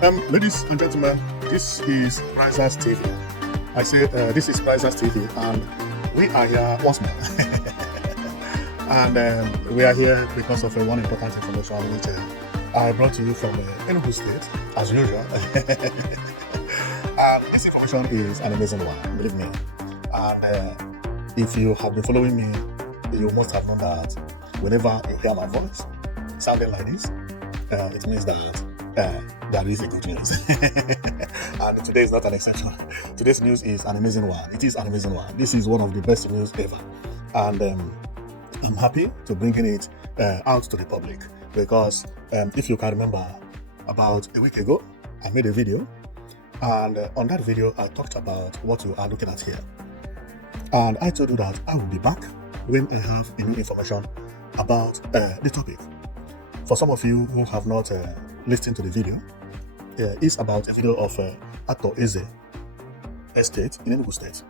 Ladies and gentlemen, this is Prizers TV. I say this is Prizers TV, and we are here once more. And we are here because of one important information which I brought to you from Enugu State, as usual. And this information is an amazing one, believe me. And if you have been following me, you must have known that whenever you hear my voice sounding like this, it means that there is a good news. And today is not an exception. Today's news is an amazing one. It is an amazing one. This is one of the best news ever. And I'm happy to bringing it out to the public because if you can remember, about a week ago, I made a video. And on that video, I talked about what you are looking at here. And I told you that I will be back when I have new information about the topic. For some of you who have not listened to the video, it's about a video of Ato Eze estate in Enugu State.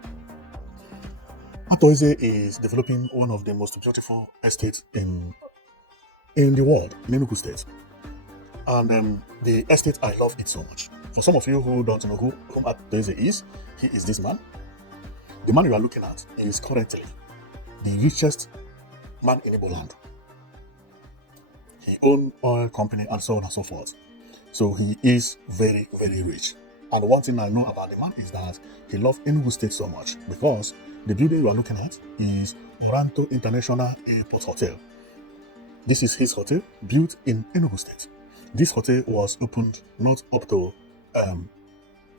Ato Eze is developing one of the most beautiful estates in the world, in Enugu State. And the estate, I love it so much. For some of you who don't know who Ato Eze is, he is this man. The man you are looking at is currently the richest man in Igbo land. He owns oil company and so on and so forth. So he is very, very rich. And one thing I know about the man is that he loves Enugu State so much because the building you are looking at is Oranto International Airport Hotel. This is his hotel built in Enugu State. This hotel was opened not up to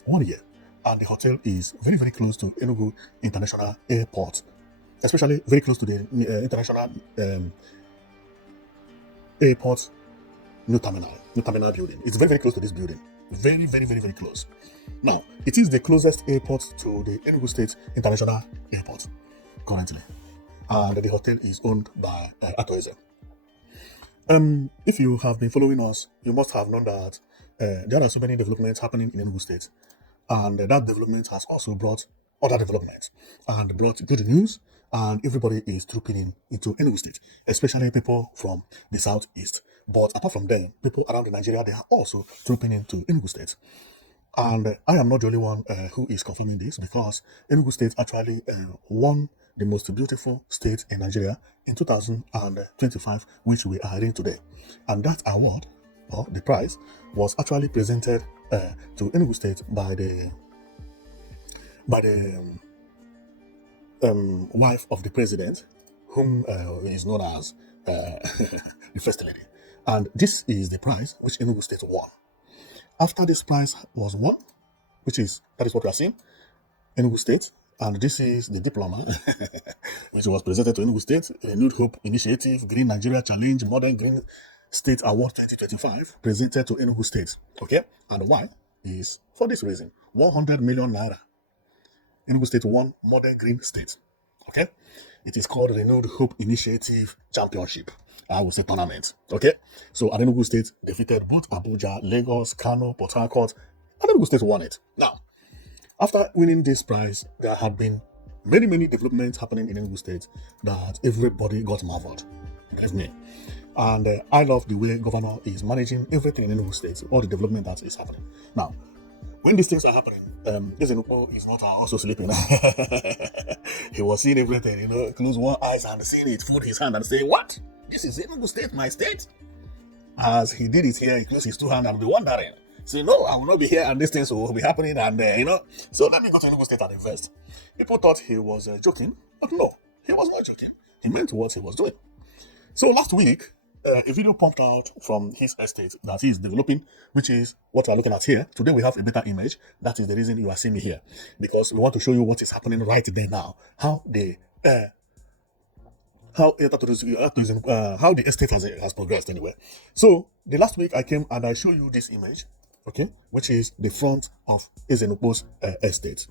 1 year. And the hotel is very, very close to Enugu International Airport, especially very close to the International Airport new terminal building. It's very, very close to this building. Very, very, very, very close. Now, it is the closest airport to the Enugu State International Airport currently. And the hotel is owned by Ato Eze. If you have been following us, you must have known that there are so many developments happening in Enugu State. And that development has also brought other developments and brought good news. And everybody is trooping into Enugu State, especially people from the southeast. But apart from them, people around Nigeria, they are also trooping into Enugu State. And I am not the only one who is confirming this because Enugu State actually won the most beautiful state in Nigeria in 2025, which we are in today. And that award, or the prize, was actually presented to Enugu State by the wife of the president, whom is known as the First Lady. And this is the prize which Enugu State won. After this prize was won, that is what we are seeing, Enugu State, and this is the diploma which was presented to Enugu State, a New Hope Initiative, Green Nigeria Challenge, Modern Green State Award 2025, presented to Enugu State. Okay, and why is for this reason: 100 million naira. Enugu State won Modern Green State. Okay, it is called Renewed Hope Initiative Championship. I will say tournament. Okay, so Enugu State defeated both Abuja, Lagos, Kano, Port Harcourt, and Enugu State won it. Now, after winning this prize, there had been many, many developments happening in Enugu State that everybody got marveled. Believe me. And I love the way governor is managing everything in Enugu State, all the development that is happening. Now, when these things are happening, Enugu is not also sleeping. He was seeing everything, close one eyes and seeing it, fold his hand and say, "What? This is Enugu State, my state?" As he did it here, he closed his two hands and be wondering. Say, "No, I will not be here and these things will be happening." And, so let me go to Enugu State and invest. People thought he was joking, but no, he was not joking. He meant what he was doing. So last week, a video pumped out from his estate that he is developing, which is what we are looking at here. Today we have a better image. That is the reason you are seeing me here, because we want to show you what is happening right there now. How the estate has progressed anyway. So the last week I came and I show you this image, okay, which is the front of Ezenupo's estate.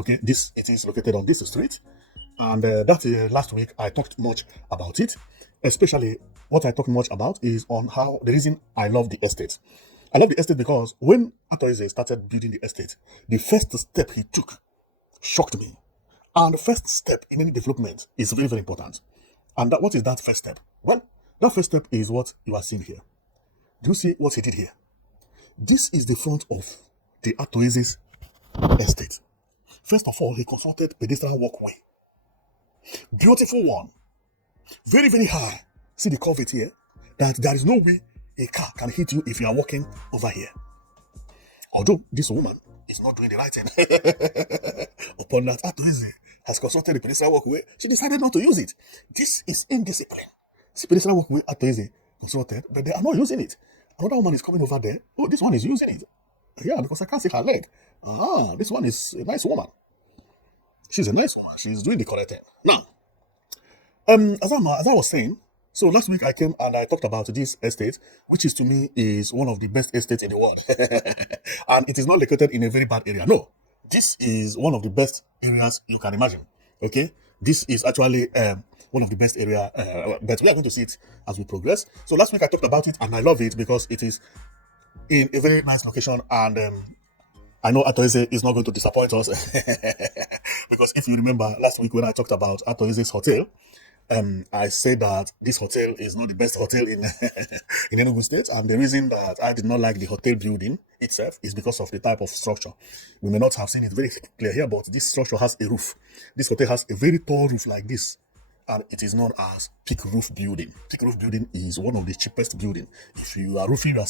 Okay, it is located on this street, and last week I talked much about it. Especially what I talk much about is on how the reason I love the estate. I love the estate because when Ato Eze started building the estate, the first step he took shocked me. And the first step in any development is very, very important. And what is that first step? Well, that first step is what you are seeing here. Do you see what he did here? This is the front of the Atoize's estate. First of all, he constructed pedestrian walkway. Beautiful one. Very, very high. See the curve here? That there is no way a car can hit you if you are walking over here. Although this woman is not doing the right thing. Upon that, Atoize has constructed the pedestrian walkway. She decided not to use it. This is indiscipline. See pedestrian walkway Atoize constructed, but they are not using it. Another woman is coming over there. Oh, this one is using it. Yeah, because I can't see her leg. Ah, this one is a nice woman. She's a nice woman. She's doing the correct thing. Now, as I was saying, so last week I came and I talked about this estate, which is to me is one of the best estates in the world. And it is not located in a very bad area. No, this is one of the best areas you can imagine. Okay, this is actually one of the best area, but we are going to see it as we progress. So last week I talked about it and I love it because it is in a very nice location, and I know Atoize is not going to disappoint us because if you remember last week when I talked about Atoize's hotel, I said that this hotel is not the best hotel in in Enugu State, and the reason that I did not like the hotel building itself is because of the type of structure. We may not have seen it very clear here, but this structure has a roof. This hotel has a very tall roof like this, and it is known as peak roof building. Peak roof building is one of the cheapest building. If you are roofing your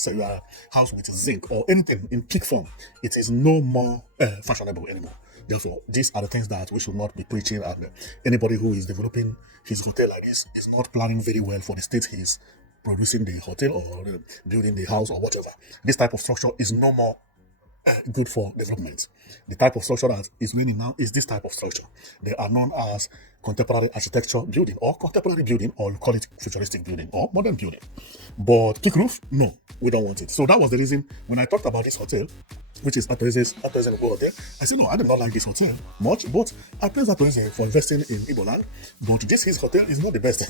house with zinc or anything in peak form, it is no more fashionable anymore. Therefore, these are the things that we should not be preaching, and anybody who is developing his hotel like this is not planning very well for the state he is producing the hotel or building the house or whatever. This type of structure is no more good for development. The type of structure that is winning now is this type of structure. They are known as contemporary architecture building or contemporary building, or call it futuristic building or modern building. But peak roof, no, we don't want it. So that was the reason when I talked about this hotel, which is Atoize's hotel, I said, no, I do not like this hotel much, but I praise Atoize for investing in Igbo land, but his hotel is not the best.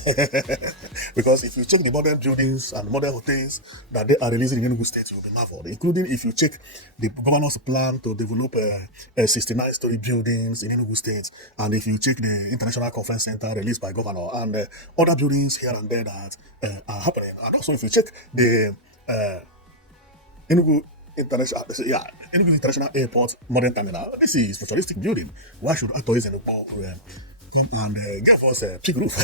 Because if you check the modern buildings and modern hotels that they are releasing in Enugu State, you'll be marveled, including if you check the governor's plan to develop 69-story buildings in Enugu State, and if you check the International Conference Center released by governor, and other buildings here and there that are happening. And also if you check the Enugu International Airport modern terminal, this is futuristic building. Why should Atoize and come and give us a peak roof?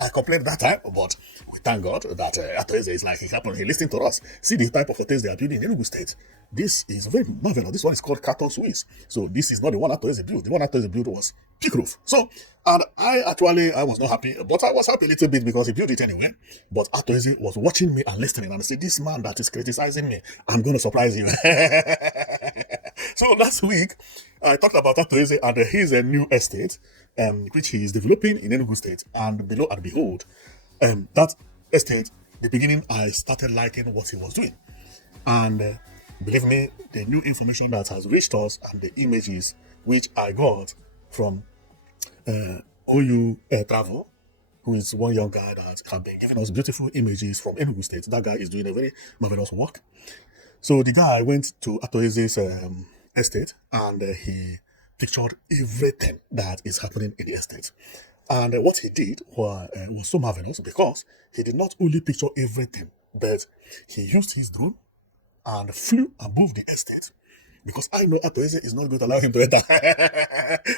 I complained that time, but we thank God that Atoize is like he listening to us. See the type of hotels they are building in Enugu State. This is very marvelous. This one is called Carton Swiss. So this is not the one Atoize built. The one Atoize built was peak roof. So, and I was not happy, but I was happy a little bit because he built it anyway. But Atoize was watching me and listening, and said, this man that is criticizing me, I'm going to surprise you. So last week, I talked about Atoize and his new estate, which he is developing in Enugu State. And below and behold, that estate, the beginning, I started liking what he was doing. And believe me, the new information that has reached us and the images which I got from OU Travel, who is one young guy that have been giving us beautiful images from Enugu State. That guy is doing a very marvelous work. So the guy went to Atoize's estate, and he pictured everything that is happening in the estate. And what he did was so marvelous because he did not only picture everything, but he used his drone and flew above the estate. Because I know Atoize is not going to allow him to enter.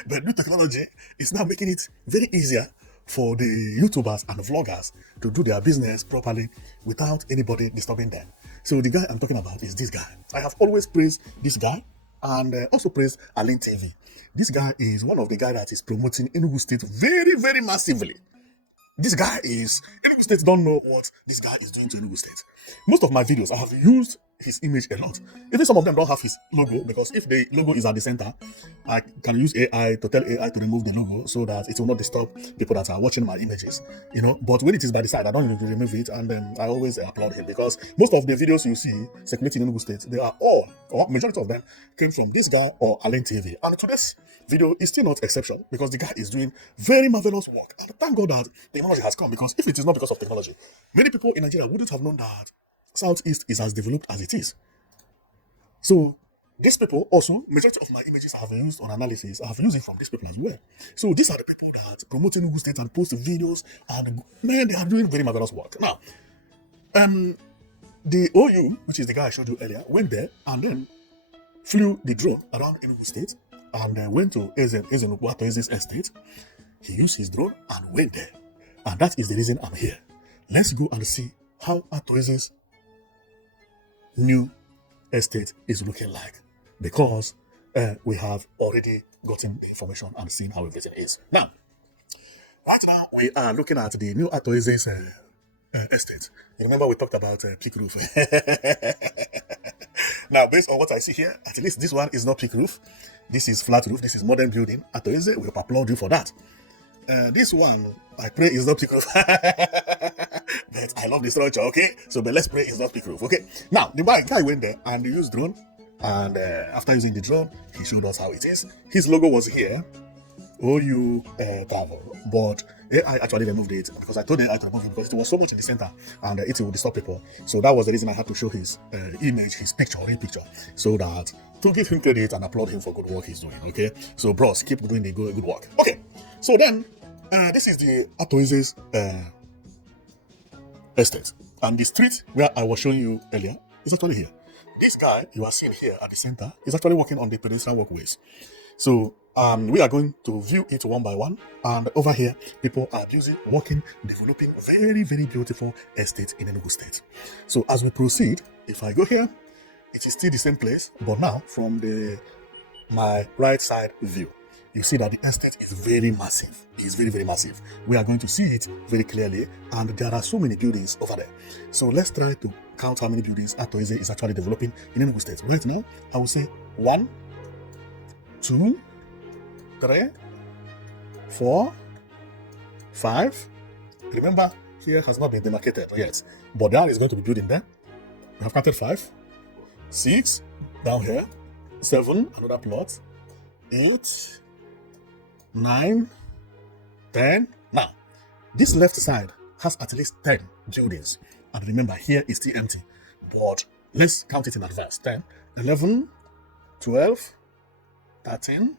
But new technology is now making it very easier for the YouTubers and vloggers to do their business properly without anybody disturbing them. So the guy I'm talking about is this guy. I have always praised this guy and also praised Alin TV. This guy is one of the guys that is promoting Enugu State very, very massively. This guy is, Enugu State don't know what this guy is doing to Enugu State. Most of my videos, I have used his image a lot. Even some of them don't have his logo, because if the logo is at the center, I can use AI to tell AI to remove the logo so that it will not disturb people that are watching my images, you know. But when it is by the side, I don't remove it, and then I always applaud him, because most of the videos you see circulating in Enugu State, they are all, or majority of them, came from this guy or Alin TV. And today's video is still not exception, because the guy is doing very marvelous work. And thank God that technology has come, because if it is not because of technology, many people in Nigeria wouldn't have known that Southeast is as developed as it is. So these people also, majority of my images I have used on analysis, I have used it from these people as well. So these are the people that promote Enugu State and post videos, and man, they are doing very marvelous work. Now, The OU, which is the guy I showed you earlier, went there and then flew the drone around Enugu State and went to Ezenubuato's estate. He used his drone and went there. And that is the reason I'm here. Let's go and see how Atoize's new estate is looking like. Because we have already gotten the information and seen how everything is. Now, right now, we are looking at the new Atoize's estate. You remember we talked about peak roof. Now, based on what I see here, at least this one is not peak roof. This is flat roof. This is modern building. Atoize, we applaud you for that. This one, I pray is not peak roof. But I love the structure, okay? So, but let's pray it's not peak roof, okay? Now, the guy went there and he used drone. And after using the drone, he showed us how it is. His logo was here. OU travel, but AI actually removed it because I told AI to remove it because it was so much in the center and it would disturb people. So that was the reason I had to show his image, his picture, real picture, so that to give him credit and applaud him for good work he's doing. Okay, so bros, keep doing the good work. Okay, so then this is the Atoize's estate, and the street where I was showing you earlier is actually here. This guy you are seeing here at the center is actually working on the pedestrian walkways. So we are going to view it one by one. And over here, people are busy working, developing very, very beautiful estate in Enugu State. So as we proceed, if I go here, it is still the same place, but now from my right side view, you see that the estate is very massive. It's very, very massive. We are going to see it very clearly, and there are so many buildings over there. So let's try to count how many buildings Atoize is actually developing in Enugu State. Right now, I will say 1, 2, 3, 4, 5. Remember, here has not been demarcated yet, but there is going to be building there. We have counted 5, 6 down here, 7, another plot, 8, 9, 10. Now, this left side has at least 10 buildings. And remember, here is still empty. But let's count it in advance. 10, 11, 12, 13,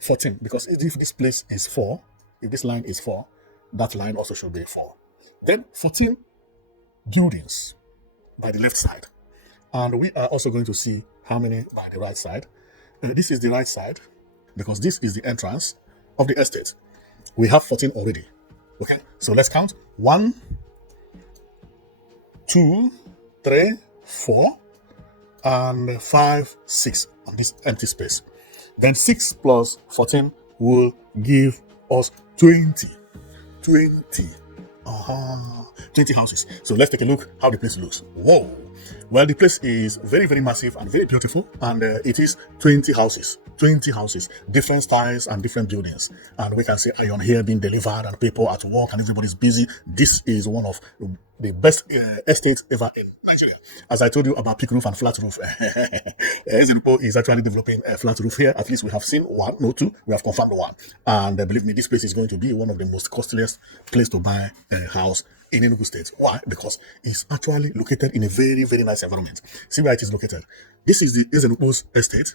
14. Because if this place is 4, if this line is 4, that line also should be 4. Then 14 buildings by the left side. And we are also going to see how many by the right side. This is the right side, because this is the entrance of the estate. We have 14 already. Okay, so let's count. 1, 2, 3, 4, and 5, 6 on this empty space. Then 6 plus 14 will give us 20. 20 houses. So let's take a look how the place looks. Whoa. Well, the place is very, very massive and very beautiful, and it is 20 houses. 20 houses, different styles and different buildings. And we can see iron here being delivered and people at work and everybody's busy. This is one of the best estates ever in Nigeria. As I told you about peak roof and flat roof, Ezenubu is actually developing a flat roof here. At least we have seen one, no two. We have confirmed one. And believe me, this place is going to be one of the most costliest place to buy a house in Enugu State. Why? Because it's actually located in a very, very nice environment. See where it is located. This is the Ezenubu's estate.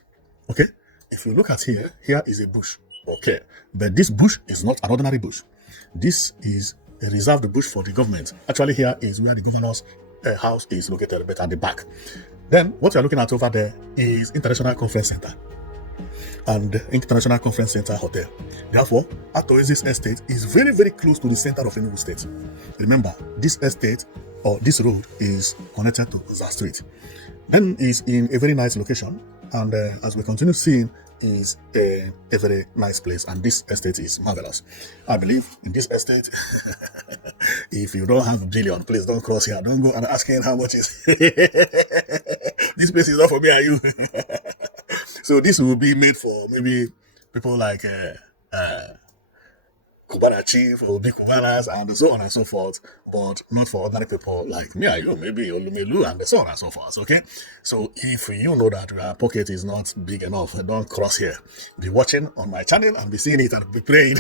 Okay. If you look at here, here is a bush. Okay. But this bush is not an ordinary bush. This is a reserved bush for the government. Actually, here is where the governor's house is located, but at the back. Then, what you're looking at over there is International Conference Center and International Conference Center Hotel. Therefore, Atoize's estate is very, very close to the center of Enugu State. Remember, this estate or this road is connected to Za Street. Then is in a very nice location. And as we continue seeing, is a very nice place, and this estate is marvelous. I believe in this estate, if you don't have a billion, please don't cross here. Don't go and asking how much is. This place is not for me and you. So this will be made for maybe people like Cubana Chief or big Cubanas and so on and so forth, but not for ordinary people like me and you, maybe Olumelu and so on and so forth. Okay, so if you know that your pocket is not big enough, don't cross here. Be watching on my channel and be seeing it and be praying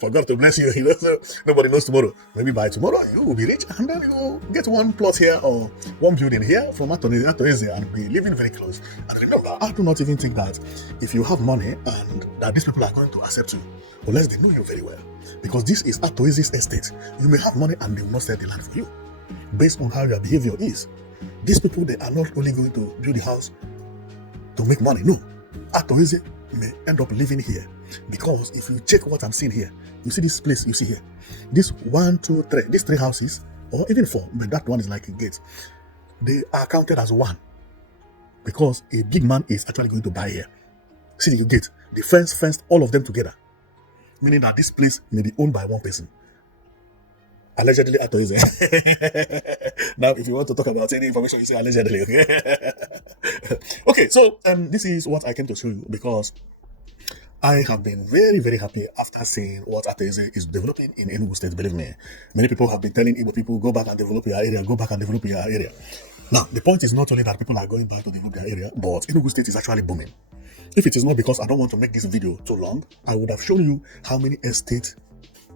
for God to bless you. You know, so nobody knows tomorrow. Maybe by tomorrow you will be rich, and then you will get one plot here or one building here from Atoize and be living very close. And remember, I do not even think that if you have money and that these people are going to accept you, unless they know you very well. Because this is Atoize's estate. You may have money and they will not sell the land for you. based on how your behavior is. These people, they are not only going to build the house to make money. No. Atoeze may end up living here, because if you check what I'm seeing here, you see this place you see here, this 1, 2, 3, these 3 houses, or even 4, but that one is like a gate, they are counted as one, because a big man is actually going to buy here. See the gate, the fence fenced all of them together, meaning that this place may be owned by one person. Allegedly, Atoeze. Now, if you want to talk about any information, you say allegedly. Okay. Okay. So this is what I came to show you, because I have been very, very happy after seeing what Atoeze is developing in Enugu State. Believe me, many people have been telling Igbo people, go back and develop your area, go back and develop your area. Now, the point is not only that people are going back to develop their area, but Enugu State is actually booming. If it is not because I don't want to make this video too long, I would have shown you how many estate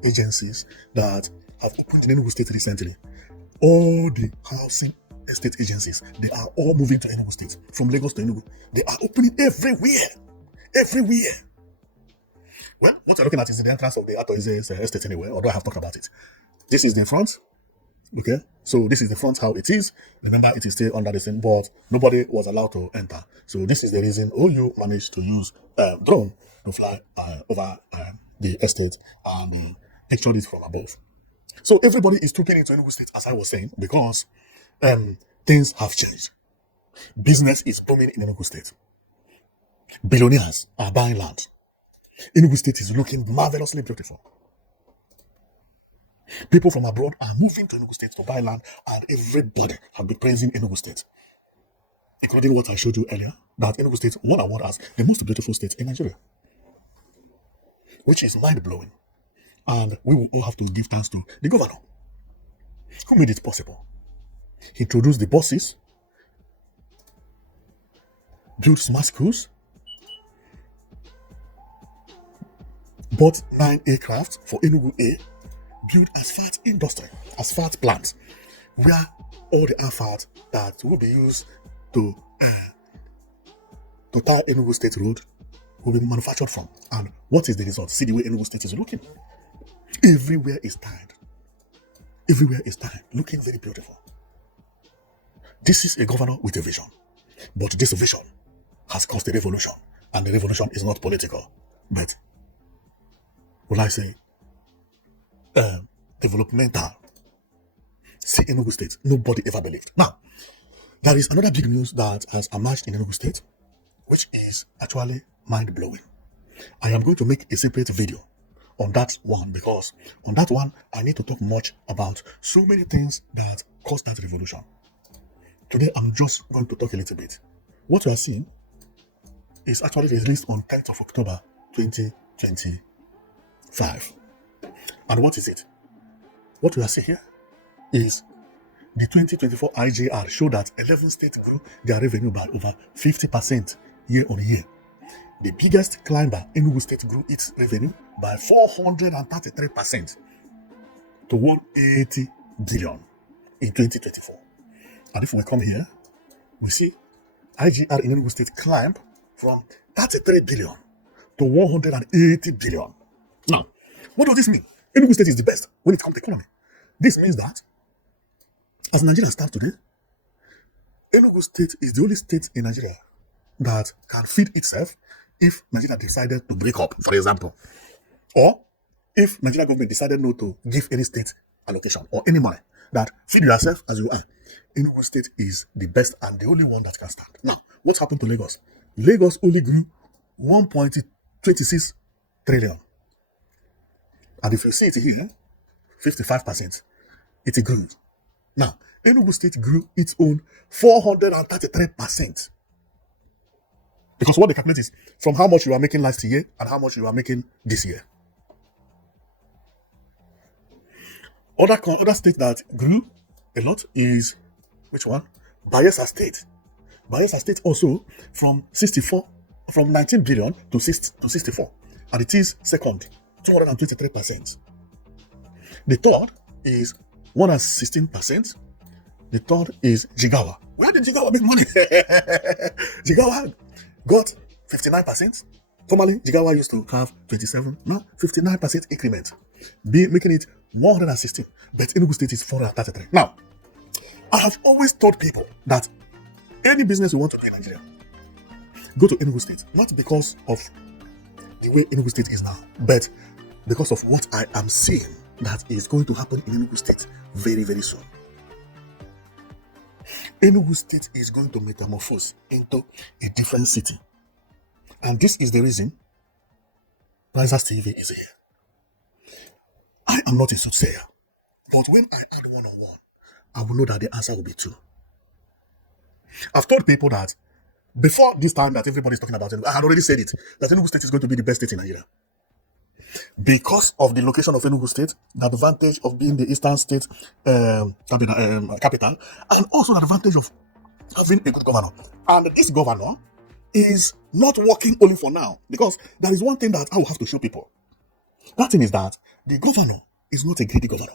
agencies that have opened in Enugu State recently. All the housing estate agencies, they are all moving to Enugu State. From Lagos to Enugu, they are opening everywhere. Everywhere. Well, what you're looking at is the entrance of the Atoeze estate anyway, although I have talked about it. This is the front. Okay, so this is the front, how it is. Remember, it is still under the same, but nobody was allowed to enter. So this is the reason OU managed to use drone to fly over the estate and picture it from above. So everybody is trooping into Enugu State, as I was saying, because things have changed. Business is booming in Enugu State. Billionaires are buying land. Enugu State is looking marvelously beautiful. People from abroad are moving to Enugu State to buy land, and everybody have been praising Enugu State, including what I showed you earlier, that Enugu State won award as the most beautiful state in Nigeria, which is mind-blowing. And we will all have to give thanks to the governor, who made it possible. He introduced the buses, built smart schools, bought 9 aircraft for Enugu A, built asphalt industry, asphalt plants, where all the asphalt that will be used to tie Enugu State Road will be manufactured from. And what is the result? See the way Enugu State is looking. Everywhere is tied. Everywhere is tied, looking very beautiful. This is a governor with a vision, but this vision has caused a revolution, and the revolution is not political, but, will I say, developmental. See Enugu State, nobody ever believed. Now, there is another big news that has emerged in Enugu State, which is actually mind-blowing. I am going to make a separate video on that one, because on that one, I need to talk much about so many things that caused that revolution. Today, I'm just going to talk a little bit. What we are seeing is actually released on 10th of October, 2025. And what is it? What we are seeing here is the 2024 IJR showed that 11 states grew their revenue by over 50% year on year. The biggest climber, Enugu State, grew its revenue by 433% to 180 billion in 2024. And if we come here, we see IGR in Enugu State climbed from 33 billion to 180 billion. Now, what does this mean? Enugu State is the best when it comes to economy. This means that, as Nigeria stands today, Enugu State is the only state in Nigeria that can feed itself if Nigeria decided to break up, for example, or if Nigeria government decided not to give any state allocation or any money, that feed yourself as you are. Enugu State is the best and the only one that can stand. Now, what happened to Lagos? Lagos only grew 1.26 trillion. And if you see it here, 55%, it grew. Now, Enugu State grew its own 433%. Because what they calculate is from how much you are making last year and how much you are making this year. Other state that grew a lot is, which one? Bayelsa State. Bayelsa State also from 19 billion to 64. And it is second, 223%. The third is 116%. The third is Jigawa. Where did Jigawa make money? Jigawa got 59%. Formerly, Jigawa used to have 27. Now, 59% increment, making it 116. But Enugu State is 433. Now, I have always told people that any business you want to do in Nigeria, go to Enugu State. Not because of the way Enugu State is now, but because of what I am seeing that is going to happen in Enugu State very, very soon. Enugu State is going to metamorphose into a different city. And this is the reason Prizers TV is here. I am not a soothsayer, but when I add 1 on 1, I will know that the answer will be 2. I've told people that before this time that everybody is talking about Enugu, I had already said it, that Enugu State is going to be the best state in Nigeria. Because of the location of Enugu State, the advantage of being the eastern state capital, and also the advantage of having a good governor. And this governor is not working only for now, because there is one thing that I will have to show people. That thing is that the governor is not a greedy governor.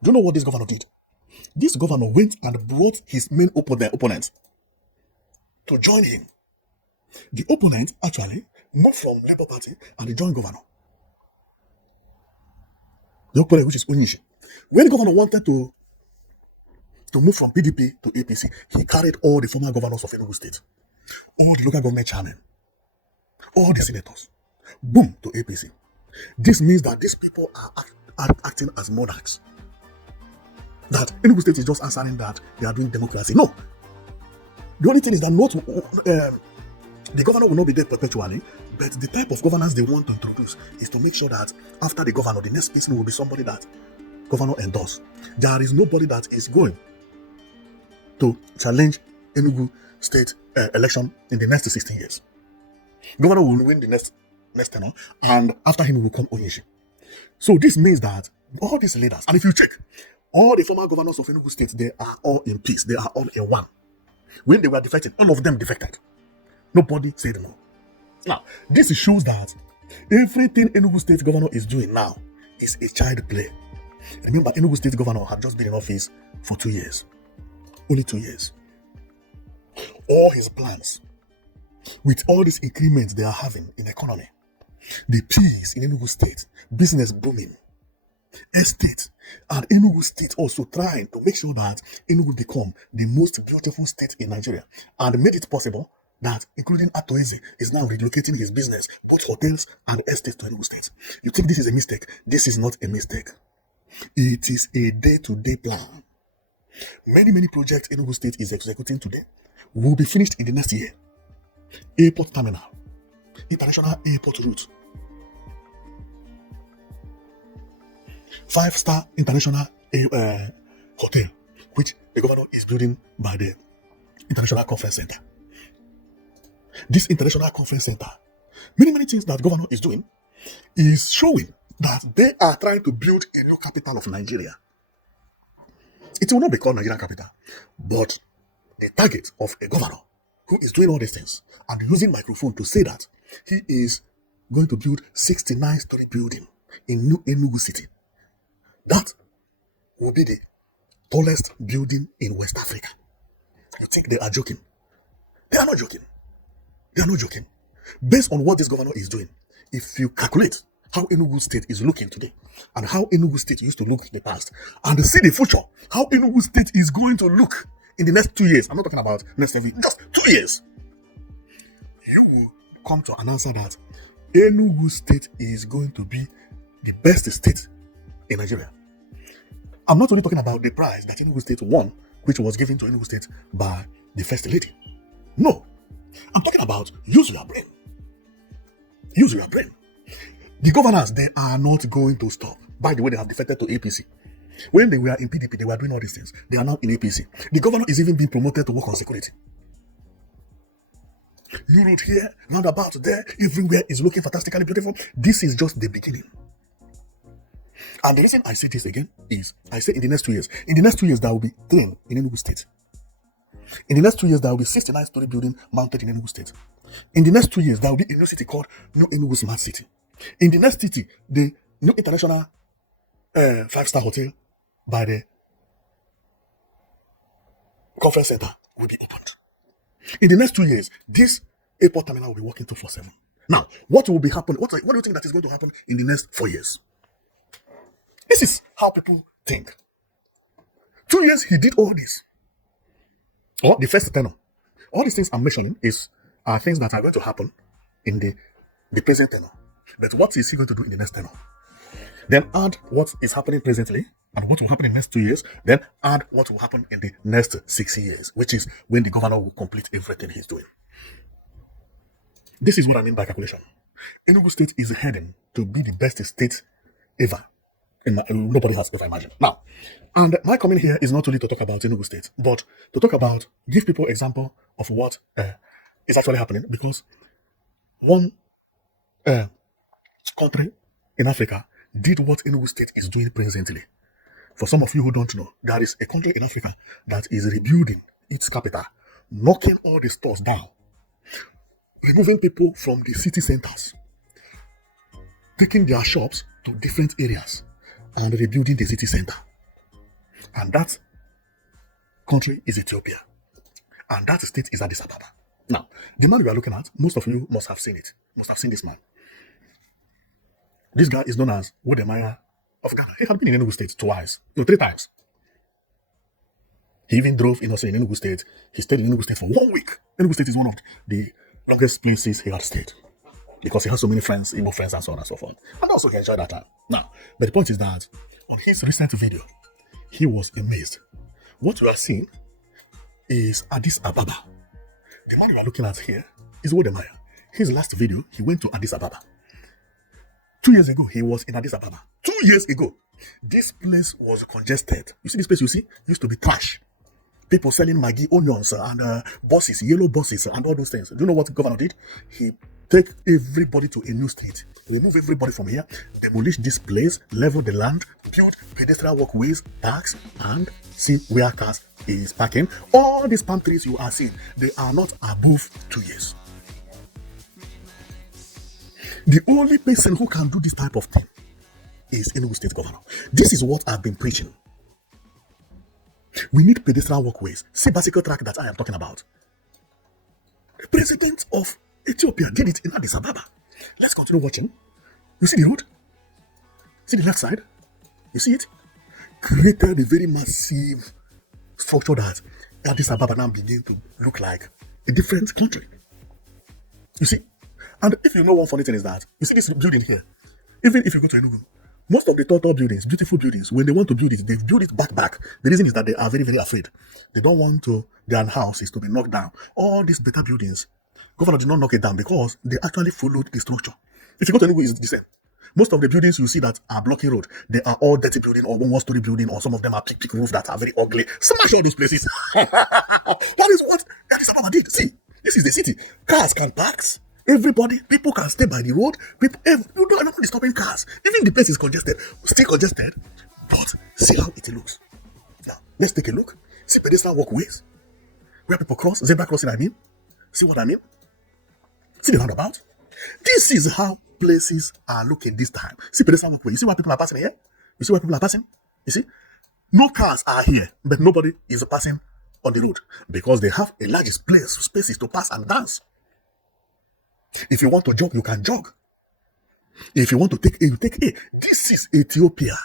Do you know what this governor did? This governor went and brought his main opponent to join him. The opponent actually moved from Labour Party and joined governor. The opponent, which is Onyishi. When the governor wanted to move from PDP to APC, he carried all the former governors of Enugu State, all the local government chairmen, all the senators, boom, to APC. This means that these people are acting as monarchs. That Enugu State is just answering that they are doing democracy. No. The only thing is that the governor will not be there perpetually, but the type of governance they want to introduce is to make sure that after the governor, the next person will be somebody that governor endorses. There is nobody that is going to challenge Enugu State election in the next 16 years. Governor will win the next tenure, and after him will come Onyishi. So this means that all these leaders, and if you check, all the former governors of Enugu State, they are all in peace. They are all in one. When they were defected, all of them defected. Nobody said no. Now, this shows that everything Enugu State governor is doing now is a child play. Remember, Enugu State governor had just been in office for 2 years. Only 2 years. All his plans, with all these increments they are having in the economy, the peace in Enugu State, business booming, estate, and Enugu State also trying to make sure that Enugu become the most beautiful state in Nigeria, and made it possible that including Atoeze is now relocating his business, both hotels and estates, to Enugu State. You think this is a mistake? This is not a mistake. It is a day-to-day plan. Many projects Enugu State is executing today will be finished in the next year. Airport terminal, international airport route, 5-star international hotel, which the governor is building by the International Conference Center. This International Conference Center, many things that governor is doing is showing that they are trying to build a new capital of Nigeria. It will not be called Nigerian capital, but the target of a governor who is doing all these things and using microphone to say that he is going to build 69-story building in New Enugu City. That will be the tallest building in West Africa. You think they are joking? They are not joking. They are not joking. Based on what this governor is doing, if you calculate how Enugu State is looking today and how Enugu State used to look in the past, and see the future, how Enugu State is going to look in the next 2 years, I'm not talking about next 7 years, just 2 years, you will come to an answer that Enugu State is going to be the best state in Nigeria. I'm not only talking about the prize that Enugu State won, which was given to Enugu State by the First Lady. No. I'm talking about use your brain. Use your brain. The governors, they are not going to stop. By the way, they have defected to APC. When they were in PDP, they were doing all these things. They are now in APC. The governor is even being promoted to work on security. You road here, roundabout there, everywhere is looking fantastically beautiful. This is just the beginning. And the reason I say this again is, I say in the next 2 years. In the next 2 years, there will be 10 in Enugu State. In the next 2 years, there will be 69-story building mounted in Enugu State. In the next 2 years, there will be a new city called New Enugu Smart City. In the next city, the new international 5-star hotel by the conference center will be opened. In the next 2 years, this airport terminal will be working 24/7. Now, what will be happening? What do you think that is going to happen in the next 4 years? This is how people think. 2 years, he did all this. or the first tenor. All these things I'm mentioning are things that are going to happen in the present tenor. But what is he going to do in the next tenor? Then add what is happening presently and what will happen in the next 2 years. Then add what will happen in the next 6 years, which is when the governor will complete everything he's doing. This is what I mean by calculation. Enugu State is heading to be the best state ever. Nobody has ever imagined. Now, and my comment here is not only to talk about Enugu State, but to talk about, give people example of what is actually happening, because one country in Africa did what Enugu State is doing presently. For some of you who don't know, there is a country in Africa that is rebuilding its capital, knocking all the stores down, removing people from the city centers, taking their shops to different areas, and rebuilding the city center. And that country is Ethiopia. And that state is Addis Ababa. Now, the man we are looking at, most of you must have seen it. Must have seen this man. This guy is known as Wodemaya of Ghana. He had been in Enugu State twice. No, 3 times. He even drove in Enugu State. He stayed in Enugu State for 1 week. Enugu State is one of the longest places he had stayed, because he has so many friends, Igbo friends, and so on and so forth. And also he enjoyed that time. Now, but the point is that on his recent video, he was amazed. What we are seeing is Addis Ababa. The man we are looking at here is Wodemaya. His last video, he went to Addis Ababa. 2 years ago, he was in Addis Ababa. 2 years ago, this place was congested. You see this place, used to be trash. People selling Maggi, onions, and buses, yellow buses, and all those things. Do you know what the governor did? He take everybody to a new state, remove everybody from here, demolish this place, level the land, build pedestrian walkways, parks, and see where cars is parking. All these palm trees you are seeing, they are not above 2 years. The only person who can do this type of thing is Enugu State Governor. This is what I've been preaching. We need pedestrian walkways. See bicycle track that I am talking about. The president of Ethiopia did it in Addis Ababa. Let's continue watching. You see the road? See the left side? You see it? Created a very massive structure that Addis Ababa now began to look like a different country. You see? And if you know one funny thing is that, you see this building here, even if you go to Enugu, most of the tall buildings, beautiful buildings, when they want to build it, they build it back. The reason is that they are very, very afraid. They don't want their houses to be knocked down. All these better buildings, governor did not knock it down because they actually followed the structure. If you go to Enugu, it's the same. Most of the buildings you see that are blocking road, they are all dirty building or one-story building, or some of them are pick roof that are very ugly. Smash all those places. That is what Addis Ababa did. See, this is the city. Cars can park. Everybody, people can stay by the road. Nobody stopping cars. Even the place is congested, still congested. But see how it looks. Now, let's take a look. See pedestrian walkways, where people cross, zebra crossing. I mean, see what I mean? See the roundabout. This is how places are looking this time. See pedestrian walkway. You see why people are passing here? You see why people are passing? You see, no cars are here, but nobody is passing on the road because they have a large spaces to pass and dance. If you want to jog, you can jog. If you want to take A, you take A. This is Ethiopia.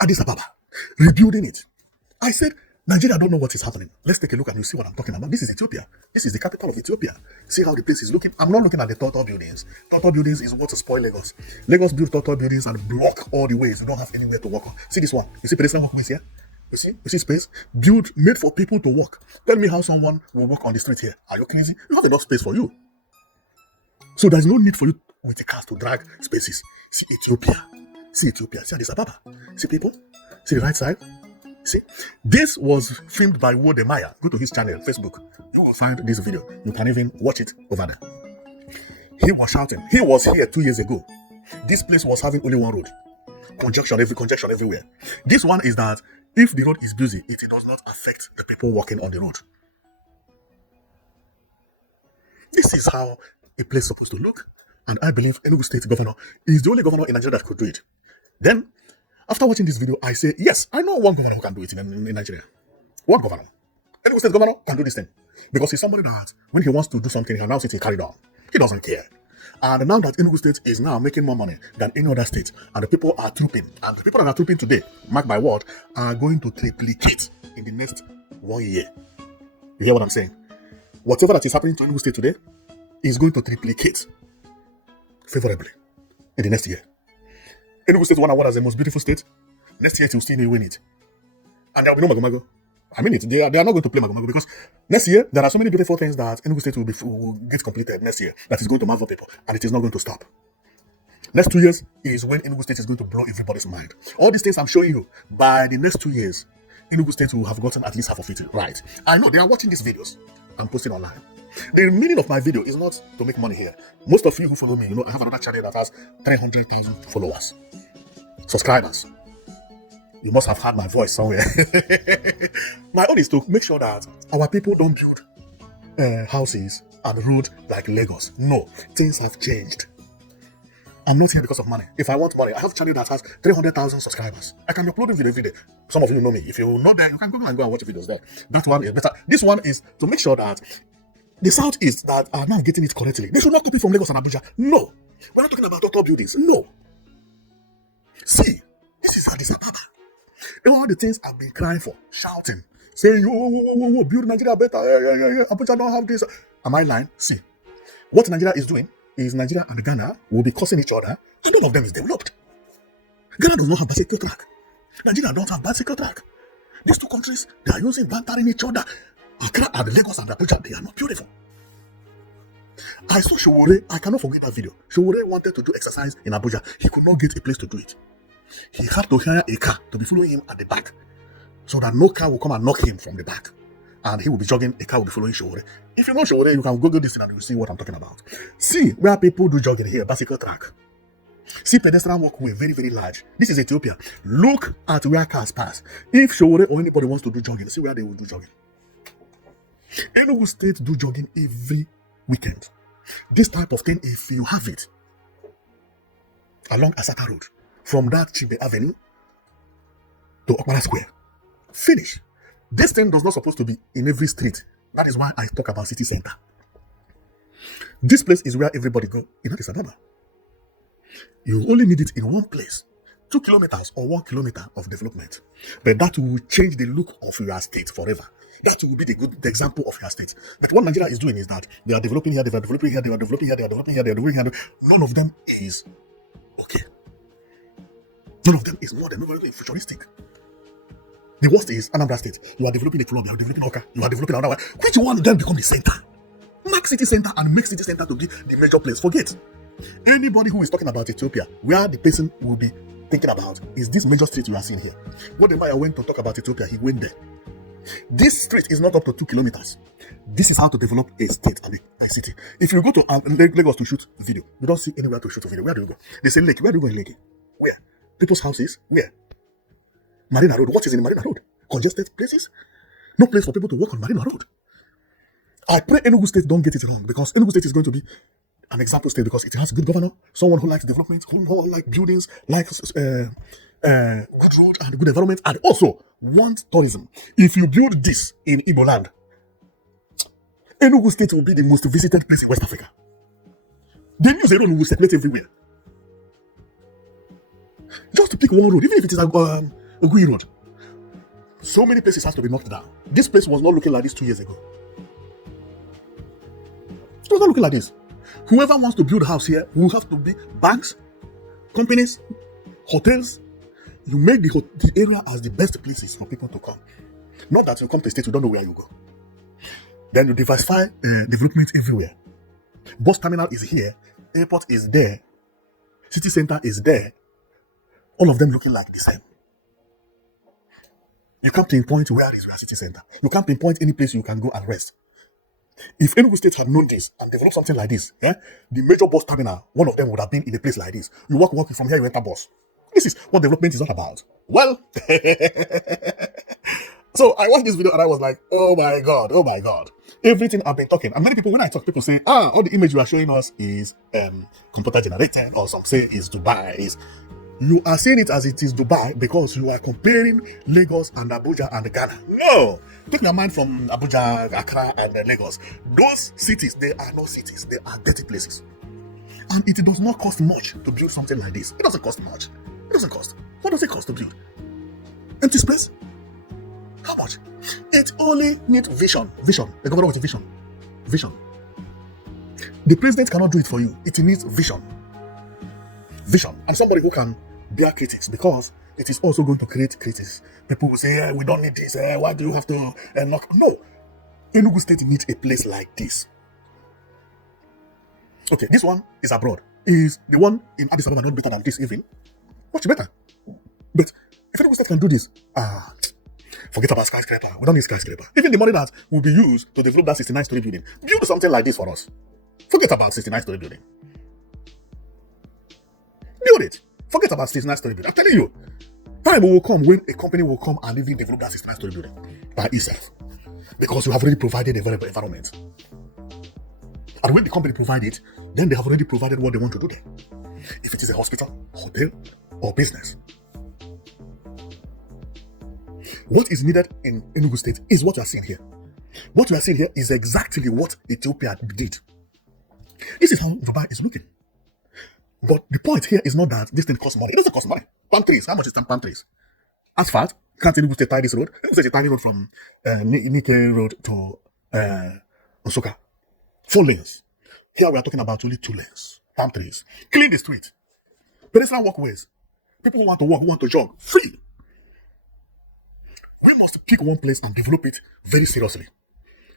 Addis Ababa. Rebuilding it. I said, Nigeria don't know what is happening. Let's take a look and you see what I'm talking about. This is Ethiopia. This is the capital of Ethiopia. See how the place is looking. I'm not looking at the total buildings. Total buildings is what spoil Lagos. Lagos built total buildings and block all the ways. You don't have anywhere to walk on. See this one. You see pedestrian walkways here? You see space? Made for people to walk. Tell me how someone will walk on the street here. Are you crazy? You have enough space for you. So there's no need for you with the cars to drag spaces. See Ethiopia. See Ethiopia. See Addis Ababa. See people? See the right side? See? This was filmed by Wodemaya. Go to his channel, Facebook. You will find this video. You can even watch it over there. He was shouting. He was here 2 years ago. This place was having only one road. Congestion everywhere. This one is that if the road is busy, it does not affect the people walking on the road. This is how a place is supposed to look, and I believe Enugu State Governor is the only governor in Nigeria that could do it. Then, after watching this video, I say, yes, I know one governor who can do it in Nigeria. One governor. Enugu State Governor can do this thing. Because he's somebody that, when he wants to do something, he'll now sit and carry it on. He doesn't care. And now that Enugu State is now making more money than any other state, and the people are trooping, and the people that are trooping today, mark my word, are going to triplicate in the next 1 year. You hear what I'm saying? Whatever that is happening to Enugu State today is going to triplicate favorably in the next year. Enugu State won award as the most beautiful state. Next year, it will still win it. And there will be no Magomago. I mean it. They are not going to play Magomago because next year, there are so many beautiful things that Enugu State will get completed next year that is going to marvel people, and it is not going to stop. Next 2 years is when Enugu State is going to blow everybody's mind. All these things I'm showing you, by the next 2 years, Enugu State will have gotten at least half of it right. I know they are watching these videos I'm posting online. The meaning of my video is not to make money here. Most of you who follow me, I have another channel that has 300,000 followers, subscribers. You must have heard my voice somewhere. My own is to make sure that our people don't build houses and roads like Lagos. No, things have changed. I'm not here because of money. If I want money, I have a channel that has 300,000 subscribers. I can be uploading video every day. Some of you know me. If you're not there, you can go and watch videos there. That one is better. This one is to make sure that the Southeast that are now getting it correctly. They should not copy from Lagos and Abuja. No. We're not talking about tall buildings. No. See, this is Addis Ababa. All the things I've been crying for, shouting, saying, build Nigeria better. Abuja don't have this. Am I lying? See, what Nigeria is doing is Nigeria and Ghana will be cursing each other, and none of them is developed. Ghana does not have bicycle track. Nigeria don't have bicycle track. These two countries, they are using bantering each other. Accra and Lagos and Abuja, they are not beautiful. I saw Showore, I cannot forget that video. Showore wanted to do exercise in Abuja. He could not get a place to do it. He had to hire a car to be following him at the back, so that no car will come and knock him from the back. And he will be jogging, a car will be following Showore. If you know Showore, you can Google this thing and you'll see what I'm talking about. See where people do jogging here, bicycle track. See pedestrian walkway, very, very large. This is Ethiopia. Look at where cars pass. If Showore or anybody wants to do jogging, see where they will do jogging. Enugu State do jogging every weekend. This type of thing, if you have it along Asaka Road, from that Chibe Avenue to Okmara Square, finish. This thing does not supposed to be in every street. That is why I talk about city center. This place is where everybody go in Addis Ababa. You only need it in one place, 2 kilometers or 1 kilometer of development. But that will change the look of your state forever. That will be the example of your state. But what Nigeria is doing is that they are developing here, they are developing here, they are developing here, they are developing here, they are developing here. None of them is okay. None of them is modern, none of them is futuristic. The worst is Anambra State. You are developing a club, you are developing Oka, you are developing another one. Which one then become the center? Mark city center and make city center to be the major place. Forget. Anybody who is talking about Ethiopia, where the person will be thinking about is this major street you are seeing here. When the Maya went to talk about Ethiopia, he went there. This street is not up to 2 kilometers. This is how to develop a state and a city. If you go to Lagos to shoot video, you don't see anywhere to shoot a video. Where do you go? They say Lake. Where do you go in Lake? Where? People's houses? Where? Marina Road. What is in Marina Road? Congested places? No place for people to walk on Marina Road. I pray Enugu State don't get it wrong, because Enugu State is going to be an example state because it has a good governor, someone who likes development, who likes buildings, likes good road and good environment, and also wants tourism. If you build this in Igbo land, Enugu State will be the most visited place in West Africa. The news alone will circulate everywhere. Just to pick one road, even if it is a Gui road, so many places has to be knocked down. This place was not looking like this 2 years ago. It was not looking like this. Whoever wants to build a house here will have to be banks, companies, hotels. You make the area as the best places for people to come. Not that you come to a state, you don't know where you go. Then you diversify development everywhere. Bus terminal is here, airport is there, city center is there. All of them looking like the same. You can't pinpoint where is your city center. You can't pinpoint any place you can go and rest. If Enugu State had known this and developed something like this, the major bus terminal, one of them would have been in a place like this. You walk from here, you enter bus. This is what development is all about. Well, so I watched this video and I was like, oh my God. Everything I've been talking. And many people, when I talk, people say, all the image you are showing us is computer generated, or some say is Dubai. You are saying it as it is Dubai because you are comparing Lagos and Abuja and Ghana. No! Take your mind from Abuja, Accra, and Lagos. Those cities, they are not cities. They are dirty places. And it does not cost much to build something like this. It doesn't cost much. It doesn't cost. What does it cost to build? Empty space? How much? It only needs vision. Vision. The governor with a vision. Vision. The president cannot do it for you. It needs vision. Vision. And somebody who can bear critics, because it is also going to create critics. People will say, we don't need this. Why do you have to knock? No. Enugu State needs a place like this. Okay, this one is abroad. Is the one in Addis Ababa not better than this even? Much better. But if Enugu State can do this, forget about skyscraper. We don't need skyscraper. Even the money that will be used to develop that 69-story building, build something like this for us. Forget about 69-story building. Build it. Forget about 69-story building. I'm telling you, time will come when a company will come and even develop that 69-story building by itself. Because you have already provided a very environment. And when the company provide it, then they have already provided what they want to do there. If it is a hospital, hotel, or business. What is needed in Enugu State is what you are seeing here. What you are seeing here is exactly what Ethiopia did. This is how Dubai is looking. But the point here is not that this thing costs money. It doesn't cost money. Palm trees. How much is palm trees? Asphalt. Can't Enugu State tie this road? Enugu State tie the road from Nike Road to Nsukka. 4 lanes. Here we are talking about only 2 lanes. Palm trees. Clean the street. Pedestrian walkways. People who want to walk, who want to jog. Free. We must pick one place and develop it very seriously.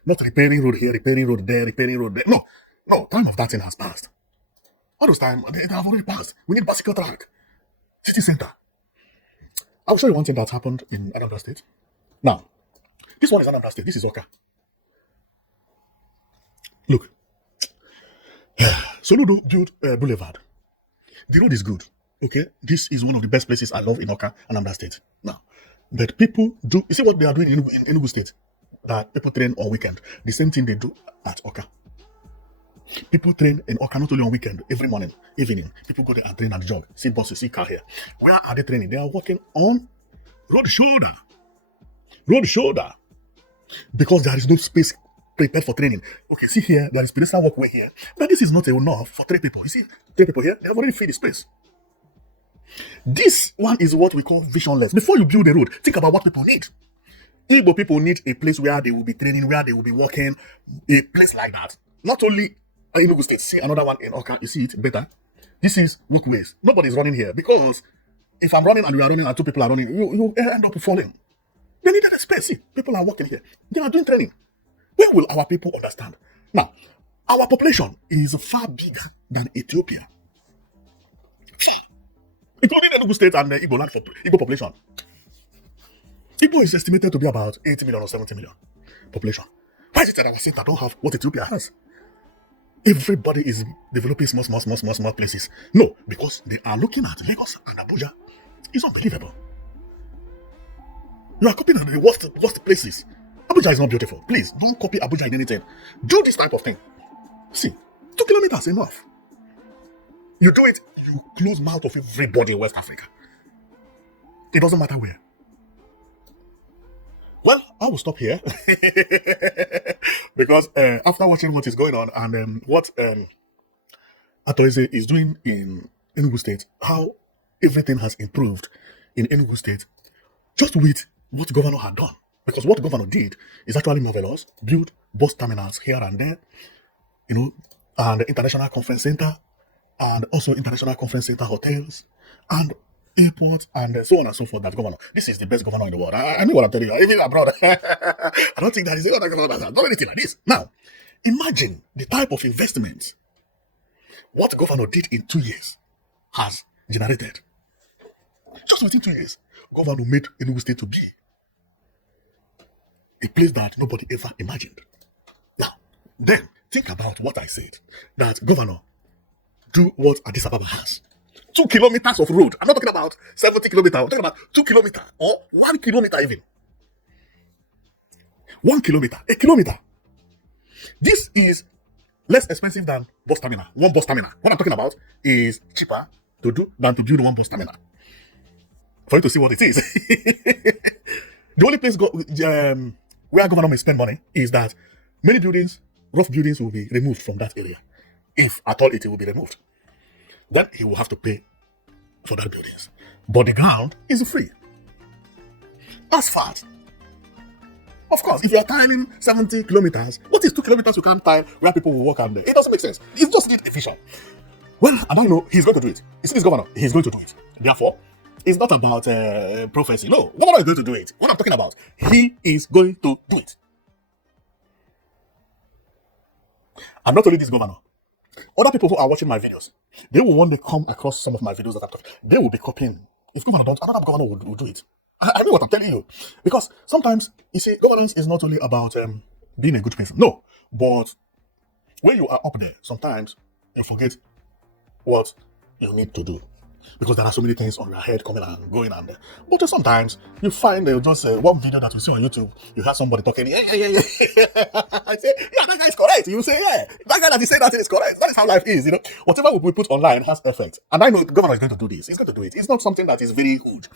Not repairing road here, repairing road there, repairing road there. No. No. Time of that thing has passed. All those time, they have already passed. We need bicycle track. City center. I'll show you one thing that happened in Anambra State. Now, this one is Anambra State. This is Oka. Look. Soludo built Boulevard. The road is good. Okay? This is one of the best places I love in Oka, Anambra State. Now, but people do, you see what they are doing in Enugu State? That people train on weekend. The same thing they do at Oka. People train in Oka not only on weekend, every morning, evening. People go there and train and jog. See buses, see car here. Where are they training? They are working on road shoulder. Road shoulder. Because there is no space prepared for training. Okay, see here, there is pedestrian walkway here. But this is not enough for 3 people. You see, 3 people here, they have already filled the space. This one is what we call visionless. Before you build a road, think about what people need. Igbo people need a place where they will be training, where they will be working, a place like that. Not only Enugu State, see another one in Oka, you see it better. This is walkways. Nobody's running here because if I'm running and you are running and 2 people are running, you end up falling. They needed a space. See, people are working here. They are doing training. When will our people understand? Now, our population is far bigger than Ethiopia. Far. Including Enugu State and Igbo land for Igbo population. Igbo is estimated to be about 80 million or 70 million population. Why is it that our center don't have what Ethiopia has? Everybody is developing small places. No, because they are looking at Lagos and Abuja. It's unbelievable. You are copying the worst places. Abuja is not beautiful. Please, don't copy Abuja in anything. Do this type of thing. See, 2 kilometers enough. You do it, you close mouth of everybody in West Africa. It doesn't matter where. Well, I will stop here because after watching what is going on and what Atoise is doing in Enugu State, how everything has improved in Enugu State, just with what governor had done. Because what governor did is actually marvelous. Build bus terminals here and there, and the International Conference Center, and also International Conference Center hotels, and airports, and so on and so forth. That governor. This is the best governor in the world. I know what I'm telling you. Even abroad, I don't think that is the other governor that has done anything like this. Now, imagine the type of investment what governor did in 2 years has generated. Just within 2 years, governor made Enugu State to be a place that nobody ever imagined. Now, then, think about what I said. That governor do what Addis Ababa has. 2 kilometers of road. I'm not talking about 70 kilometers. I'm talking about 2 kilometers or 1 kilometer even. 1 kilometer. A kilometer. This is less expensive than bus terminal. One bus terminal. What I'm talking about is cheaper to do than to build 1 bus terminal. For you to see what it is. The only place where governor may spend money is that many buildings, rough buildings will be removed from that area. If at all it will be removed. Then he will have to pay for that buildings. But the ground is free. Asphalt. Of course, if you are tiling 70 kilometers, what is 2 kilometers you can't tile where people will walk out there? It doesn't make sense. It just needs efficient. Well, and I know he's going to do it. You see this governor, he's going to do it. Therefore, it's not about prophecy. No, governor is going to do it. What I'm talking about, he is going to do it. And not only this governor, other people who are watching my videos, they will one day come across some of my videos that I'm talking. They will be copying. If governor don't, another governor will do it. I know what I'm telling you. Because sometimes, you see, governance is not only about being a good person. No. But when you are up there, sometimes you forget what you need to do. Because there are so many things on your head coming and going and but sometimes you find just one video that you see on YouTube, you have somebody talking, yeah. I say, yeah, that guy is correct. You say, yeah, that guy that is saying that is correct. That is how life is, you know. Whatever we put online has effect. And I know the governor is going to do this. He's going to do it. It's not something that is very huge.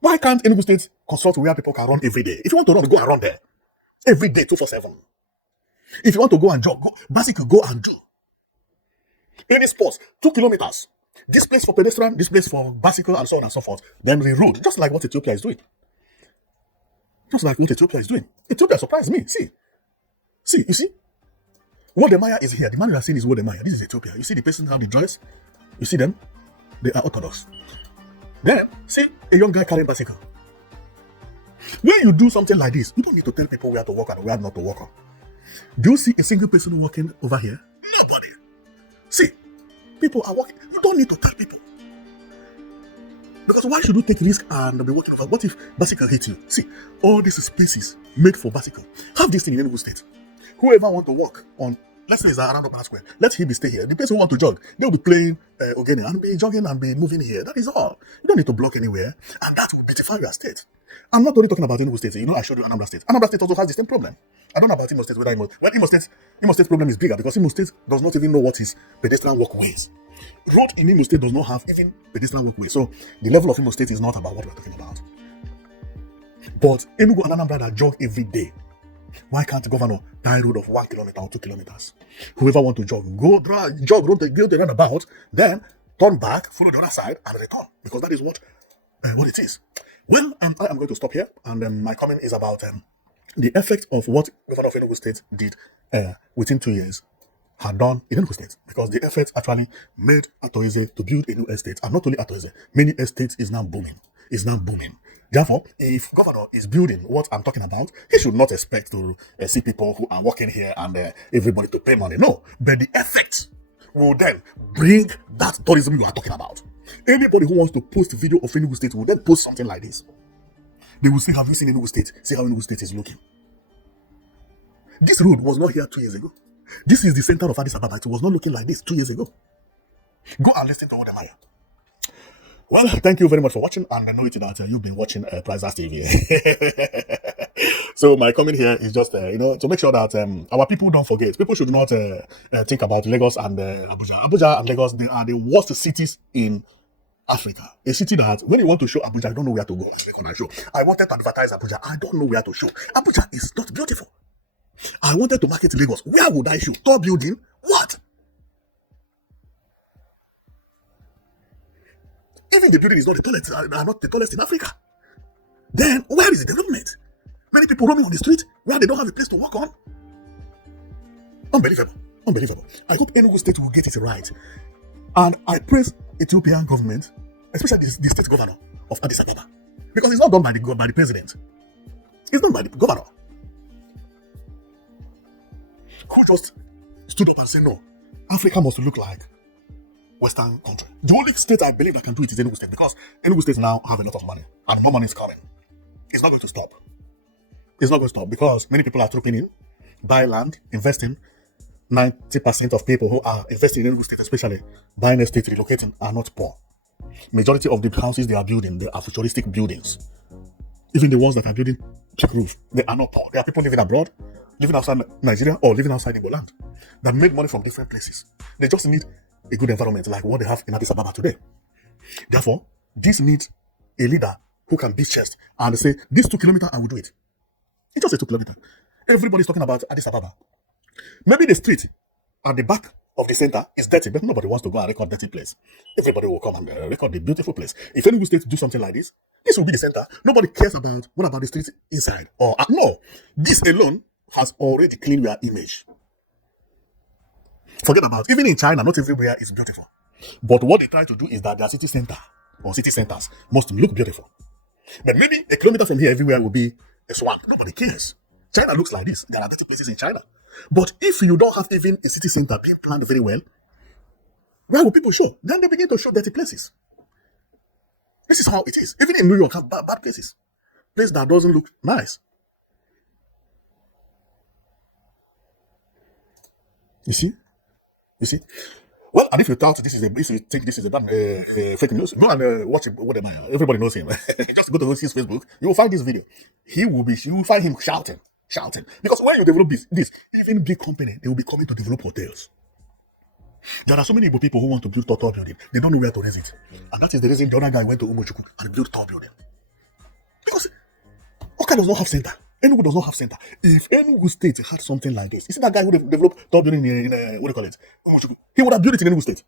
Why can't Enugu State consult where people can run every day? If you want to run, go and run there. Every day, 247. If you want to go and jog, basically go and do. Any sports, 2 kilometers. This place for pedestrian, this place for bicycle, and so on and so forth. Then the road, just like what Ethiopia is doing. Just like what Ethiopia is doing. Ethiopia surprised me. See, you see? What the Maya is here. The man you are seeing is what the Maya. This is Ethiopia. You see the person how they dress? You see them? They are Orthodox. Then, see a young guy carrying bicycle. When you do something like this, you don't need to tell people where to walk and where not to walk on. Do you see a single person walking over here? Nobody. See, people are walking. You don't need to tell people. Because why should you take risk and be walking over? What if bicycle hits you? See, all these spaces made for bicycle. Have this thing in Enugu State. Whoever want to walk on, let's say it's around Open Square, let him stay here. The person who want to jog, they'll be playing Ogene and be jogging and be moving here. That is all. You don't need to block anywhere, and that will beautify your state. I'm not only talking about Enugu State. You know, I showed you Anambra State. Anambra State also has the same problem. I don't know about Imo State, whether Imo State's problem is bigger because Imo State does not even know what is pedestrian walkways. Road in Imo State does not have even pedestrian walkways. So the level of Imo State is not about what we're talking about. But Enugu and Anambra that jog every day. Why can't the governor tie a road of 1 kilometer or 2 kilometers? Whoever want to jog, jog, go to the roundabout, then turn back, follow the other side, and return. Because that is what it is. Well, I am going to stop here, and my comment is about the effect of what Governor of Enugu State did within 2 years had done in Enugu State, because the effect actually made Atoeze to build a new estate, and not only Atoeze, many estates is now booming. Therefore, if governor is building what I'm talking about, he should not expect to see people who are working here and everybody to pay money. No, but the effect will then bring that tourism you are talking about. Anybody who wants to post a video of Enugu State will then post something like this. They will say, have you seen Enugu State? See how Enugu State is looking. This road was not here 2 years ago. This is the center of Addis Ababa. It was not looking like this 2 years ago. Go and listen to what I'm here. Well, thank you very much for watching, and I know it that you've been watching Prizes TV. So my comment here is just, to make sure that our people don't forget. People should not think about Lagos and Abuja. Abuja and Lagos, they are the worst cities in Africa. A city that, when you want to show Abuja, I don't know where to go. I wanted to advertise Abuja. I don't know where to show. Abuja is not beautiful. I wanted to market Lagos. Where would I show? Tall building? What? Even the building is not the tallest, are not the tallest in Africa. Then where is the development? Many people roaming on the street where they don't have a place to walk on. Unbelievable. I hope Enugu State will get it right. And I praise Ethiopian government, especially the state governor of Addis Ababa, because it's not done by the president. It's done by the governor, who just stood up and said, no, Africa must look like Western country. The only state I believe that can do it is Enugu State, because Enugu State now have a lot of money and more money is coming. It's not going to stop. Because many people are trooping in, buy land, investing. 90% of people who are investing in Enugu State, especially buying a state, relocating, are not poor. Majority of the houses they are building, they are futuristic buildings. Even the ones that are building cheap roof, they are not poor. There are people living abroad, living outside Nigeria, or living outside Igbo land that make money from different places. They just need a good environment like what they have in Addis Ababa today. Therefore, this needs a leader who can beat chest and say, this 2 kilometers, I will do it. It's just a 2 kilometers. Everybody's talking about Addis Ababa. Maybe the street at the back of the center is dirty, but nobody wants to go and record dirty place. Everybody will come and record the beautiful place. If Enugu State do something like this will be the center. Nobody cares about what about the streets inside. Or no, this alone has already cleaned your image. Forget about even in China, not everywhere is beautiful. But what they try to do is that their city center or city centers must look beautiful. But maybe a kilometer from here, everywhere will be a swamp. Nobody cares. China looks like this. There are dirty places in China. But if you don't have even a city center being planned very well, where will people show? Then they begin to show dirty places. This is how it is. Even in New York, have bad places. Place that doesn't look nice. You see? You see? Well, and if you thought if you think this is a damn fake news, go and watch it. Whatever. Everybody knows him. Just go to his Facebook. You will find this video. You will find him shouting. Because when you develop this, even big company, they will be coming to develop hotels. There are so many Igbo people who want to build tall building. They don't know where to raise it. And that is the reason the other guy went to Umuchuku and built tall building. Because Oka does not have center. Enugu does not have center. If Enugu State had something like this, you see that guy who developed tall building in what do you call it? Umuchuku. He would have built it in Enugu State.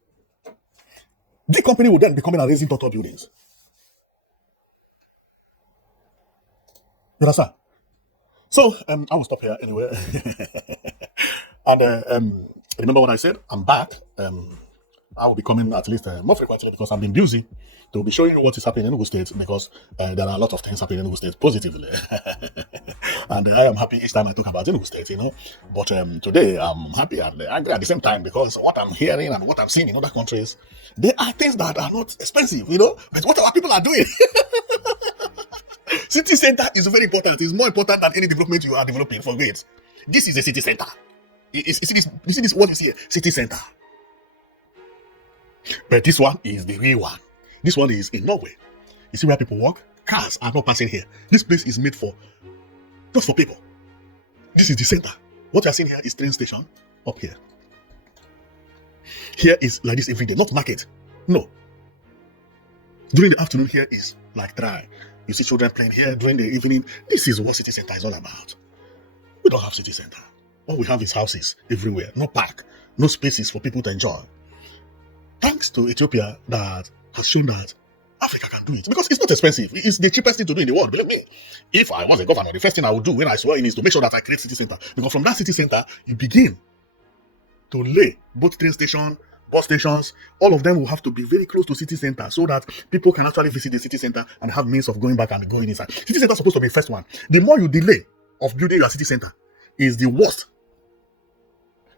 The company would then be coming and raising tall buildings. You understand? So, I will stop here anyway. And remember what I said? I'm back. I will be coming at least more frequently because I've been busy to be showing you what is happening in Enugu State because there are a lot of things happening in Enugu State positively. And I am happy each time I talk about Enugu State, But today I'm happy and angry at the same time because what I'm hearing and what I'm seeing in other countries, there are things that are not expensive, but what our people are doing. City center is very important. It's more important than any development you are developing. Forget. This is a city center. You see this what you see here? City center. But this one is the real one. This one is in Norway. You see where people walk? Cars are not passing here. This place is made just for people. This is the center. What you are seeing here is train station up here. Here is like this every day, not market. No. During the afternoon here is like dry. You see children playing here during the evening. This is what city center is all about. We don't have city center. All we have is houses everywhere. No park. No spaces for people to enjoy. Thanks to Ethiopia that has shown that Africa can do it. Because it's not expensive. It's the cheapest thing to do in the world. Believe me. If I was a governor, the first thing I would do when I swear in is to make sure that I create city center. Because from that city center, you begin to lay both train station, bus stations, all of them will have to be very close to city center so that people can actually visit the city center and have means of going back and going inside. City center is supposed to be the first one. The more you delay of building your city center is the worst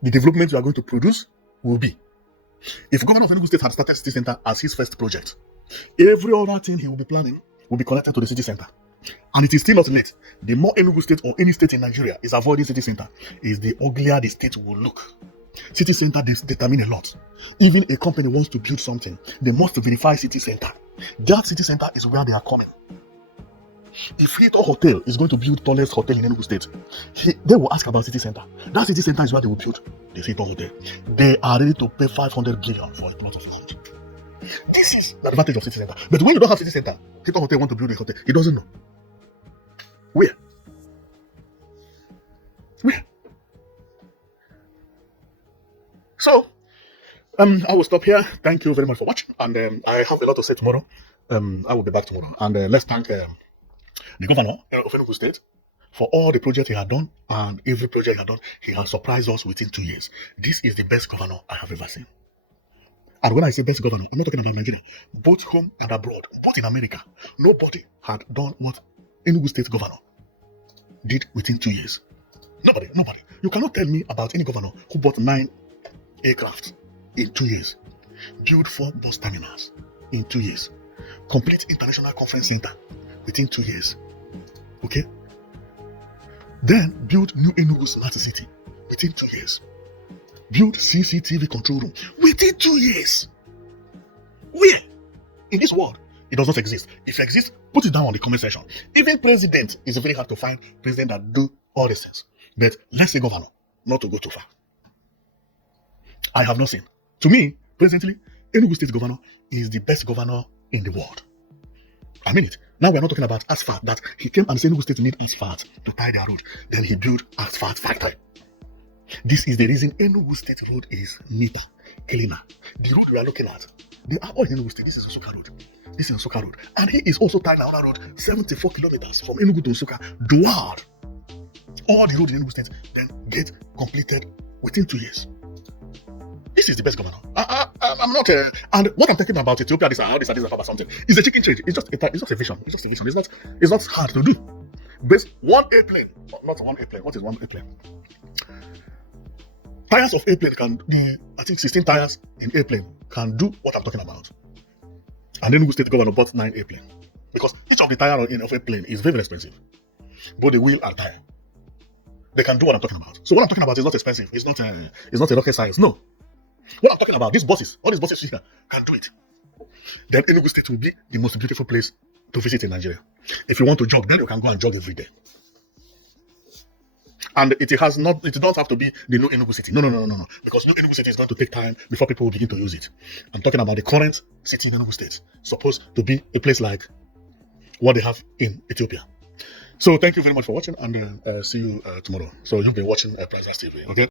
the development you are going to produce will be. If Governor of Enugu State had started city center as his first project, every other thing he will be planning will be connected to the city center. And it is still not late. The more Enugu State or any state in Nigeria is avoiding city center, is the uglier the state will look. City center determine a lot. Even a company wants to build something, they must verify city center. That city center is where they are coming. If Hilton Hotel is going to build tallest hotel in Enugu State, they will ask about city center. That city center is where they will build the Hilton Hotel. They are ready to pay 500 billion for a plot of land. This is the advantage of city center. But when you don't have city center, Hilton Hotel want to build a hotel, he doesn't know. Where? So, I will stop here. Thank you very much for watching. And I have a lot to say tomorrow. I will be back tomorrow. And let's thank the governor of Enugu State for all the projects he had done. And every project he had done, he has surprised us within 2 years. This is the best governor I have ever seen. And when I say best governor, I'm not talking about Nigeria. Both home and abroad, both in America. Nobody had done what Enugu State governor did within 2 years. Nobody. You cannot tell me about any governor who bought 9 aircraft in 2 years, build 4 bus terminals in 2 years, complete international conference center within 2 years. Okay? Then build new Enugu Smart City within 2 years. Build CCTV control room within 2 years. Where? In this world, it does not exist. If it exists, put it down on the comment section. Even president is very hard to find president that do all these things. But let's say governor, not to go too far. I have not seen. To me, presently, Enugu State governor is the best governor in the world. I mean it. Now we're not talking about asphalt, that he came and said Enugu State need asphalt to tie their road. Then he built asphalt factory. This is the reason Enugu State road is neater, cleaner. The road we are looking at, they are all in Enugu State. This is Nsukka road. This is Nsukka road. And he is also tying another road, 74 kilometers from Enugu to Nsukka, dual. All the roads in Enugu State then get completed within 2 years. This is the best governor. I'm not. And what I'm talking about Ethiopia, this about something. It's a chicken trade. It's just a vision. It's just a vision. It's not hard to do. Base one airplane, not one airplane. What is one airplane? Tires of airplane can be, I think 16 tires in airplane can do what I'm talking about. And then Enugu State governor bought 9 airplanes because each of the tire of airplane is very expensive. Both the wheel and tire. They can do what I'm talking about. So what I'm talking about is not expensive. It's not a rocket science. No. What I'm talking about, these buses, all these buses here can do it. Then Enugu State will be the most beautiful place to visit in Nigeria. If you want to jog, then you can go and jog every day. And it don't have to be the new Enugu City. No. Because new Enugu City is going to take time before people will begin to use it. I'm talking about the current city in Enugu State, supposed to be a place like what they have in Ethiopia. So thank you very much for watching, and see you tomorrow. So you've been watching Price TV, okay?